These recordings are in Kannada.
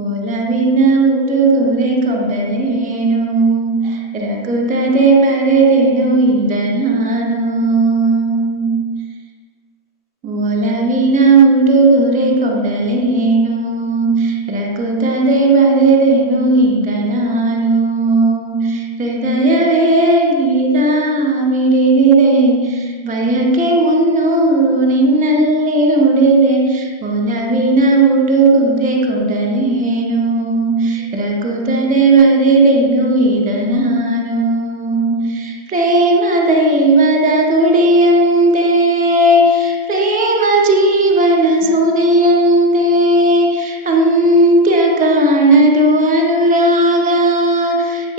ಒಲವಿನ ಉಡುಗೊರೆ ಕೊಡಲೇನು ರಘುತ್ತದೆ ಬರೆದೆನು ಇದ ನಾನು. ಒಲವಿನ ಉಡುಗೊರೆ ಕೊಡಲೇನು ರಘುತ್ತದೆ ಬರೆದೆನು ಇದ ನಾನು. ಹೃದಯವೇ ಇದ ಮಿಡಿದಿದೆ ಬಯಕೆ ಮುನ್ನೂರು ನಿನ್ನಲ್ಲಿ ನುಡಿದೆ. ಒಲವಿನ ಉಡುಗೊರೆ ಕೊಡಲೇನು ರಘುತ್ತದೆ ಬರೆದೆನು ಇದ ನಾನು. ಪ್ರೇಮ ದೈವದ ಗುಡಿಯಂತೆ ಪ್ರೇಮ ಜೀವನ ಸುರಿಯಂತೆ ಅಂತ್ಯ ಕಾಣದು ಅನುರಾಗ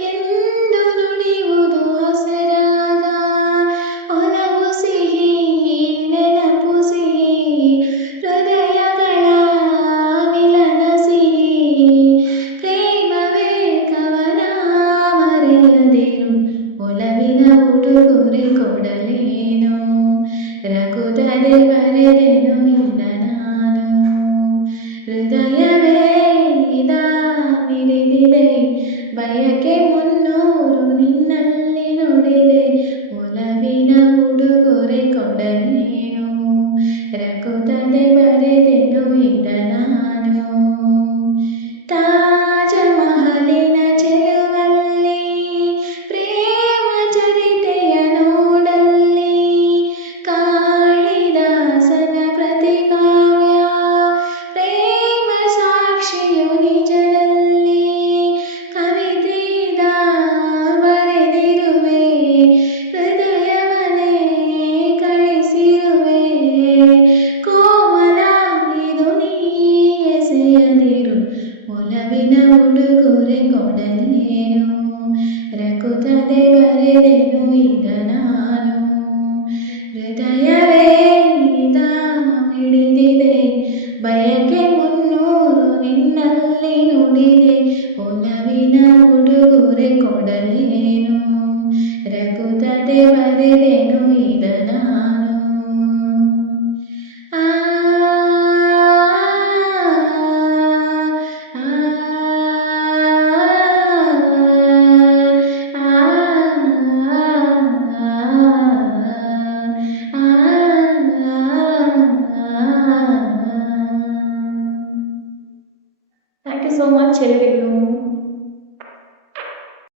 ಎಂದು ನುಡಿಯುವುದು ಹೊಸರಾಗ. ಒಲವು ಸಿಹಿ ನೆನಪು ಸಿಹಿ ಹೃದಯಗಳ ಮಿಲನ ಸಿಹಿ. ಪ್ರೇಮವೇ ಕವನ ಮರೆಯದಿರು ಒಲವಿನ ಉಡುಗೊರೆ ಕೊಡಲೇನು ರಘುತ್ತದೆ ಬರೆದೆನು ಇದ ನಾನು. ಹೃದಯವೇ ಇದ ಮಿಡಿದಿದೆ ಬಯಕೆ ಮುನ್ನೂರು ನಿನ್ನಲ್ಲಿ ನುಡಿದೆ. ಒಲವಿನ ಉಡುಗೊರೆ ಕೊಡಲೇನು ರಘುತ್ತದೆ ಬರೆದೆನು ಇದ ನಾನು. ತಾಜ ಮಹಲಿನ ಚೆಲುವಲ್ಲಿ ಪ್ರೇಮ ಚರಿತೆಯ ನೋಡಲ್ಲಿ ಕಾಳಿದಾಸನ ಪ್ರತಿಕಾವ್ಯ ಪ್ರೇಮ ಸಾಕ್ಷಿಯು ನಿಜದಲ್ಲಿ. ಕವಿತೆದ ಬರೆದಿರುವೆ ಹೃದಯವನೇ ಕಳಿಸಿರುವೆ. ಕೋಮಲ ಇದು ನೀ ಎಸೆಯದಿರು ಒಲವಿನ ಉಡುಗೊರೆ ಕೊಡಲೇನು ರಘುತ್ತದೆ ಬರೆದೆನು ಇದ ನಾನು. ಹೃದಯವೇ ಇದ ಮಿಡಿದಿದೆ ಬಯಕೆ ಮುನ್ನೂರು ನಿನ್ನಲ್ಲಿ ನುಡಿದೆ. ಒಲವಿನ ಉಡುಗೊರೆ ಕೊಡಲೇನು ರಘುತ್ತದೆ ಬರೆದೆನು ಇದ ನಾನು. ಆ Thank you so much, everyone.